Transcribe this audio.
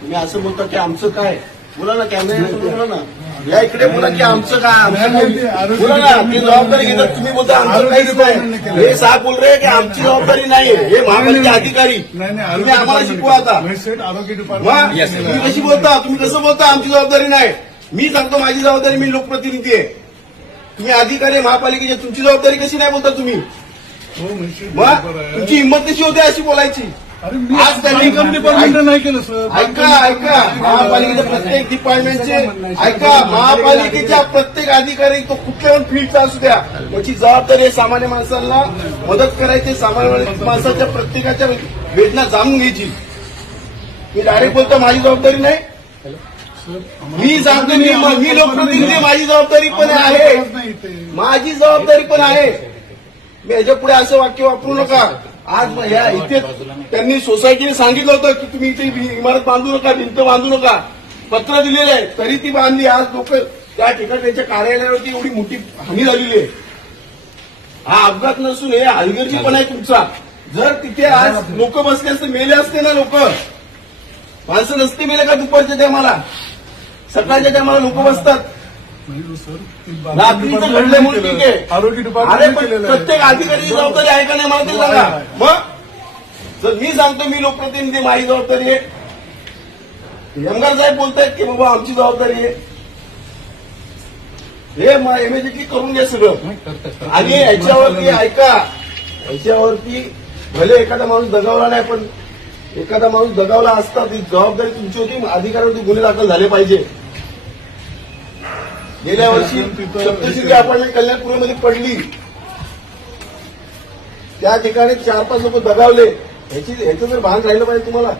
तुम्ही असं म्हणता की आमचं काय, बोला ना, कॅमेरा बोला ना, या इकडे बोला की आमचं काय, आमचं काय, बोला ना. ती जबाबदारी घेतात, तुम्ही बोलता आमचं काहीच नाही. हे साहेब बोल रहे की आमची जबाबदारी नाहीये, हे महापालिका अधिकारी, तुम्ही आम्हाला शिकवा आता. आरोग्य डिपार्टमेंट तुम्ही कशी बोलता, तुम्ही कसं बोलता आमची जबाबदारी नाही. मी सांगतो माझी जबाबदारी, मी लोकप्रतिनिधी आहे, तुम्ही अधिकारी आहे महापालिकेचे, तुमची जबाबदारी कशी नाही बोलता तुम्ही. तुमची हिंमत कशी होते अशी बोलायची. आज त्यांनी डिपार्टमेंट नाही केलं सर. ऐका महापालिकेच्या प्रत्येक डिपार्टमेंटचे ऐका, महापालिकेच्या प्रत्येक अधिकारी तो कुठल्या पण फील्डचा असू द्या, त्याची जबाबदारी आहे सामान्य माणसांना मदत करायची, सामान्य माणसाच्या प्रत्येकाच्या वेदना जाणून घ्यायची. मी डायरेक्ट बोलतो माझी जबाबदारी नाही. मी सांगतो मी लोकप्रतिनिधी, माझी जबाबदारी पण आहे, माझी जबाबदारी पण आहे. मी याच्या पुढे असं वाक्य वापरू नका. आज या इथे त्यांनी सोसायटीने सांगितलं होतं की तुम्ही इथे इमारत बांधू नका, भिंत बांधू नका, पत्र दिलेलं आहे, तरी ती बांधली. आज लोक त्या ठिकाणी त्यांच्या कार्यालयावरती एवढी मोठी हानी झालेली आहे. हा अपघात नसून हे हलगर्जीपणा आहे तुमचा. जर तिथे आज लोक बसले असते, मेले असते ना लोक, माणसं नसते मेले का दुपारच्या टायमाला, सकाळच्या टायमाला लोक बसतात. रात्रीचं घडलंय म्हणून ठीक आहे, आरोग्य डिपार्टमेंट प्रत्येक अधिकाऱ्याची जबाबदारी आहे का नाही मला ते सांगा. मग जर मी सांगतो मी लोकप्रतिनिधी, माझी जबाबदारी आहे, यमगार साहेब बोलतायत की बाबा आमची जबाबदारी आहे, हे इमिजिएटली करून घ्या सगळं. आणि याच्यावरती ऐका, याच्यावरती भले एखादा माणूस दगावला नाही, पण एखादा माणूस दगावला असता ती जबाबदारी तुमची होती, अधिकाऱ्यावरती गुन्हे दाखल झाले पाहिजे. गेल्या वर्षी सप्तशृंगी अपार्टमेंट कल्याणपुरीमध्ये पडली, त्या ठिकाणी 4-5 लोक दगावले, ह्याचं जर भान राहिलं पाहिजे तुम्हाला.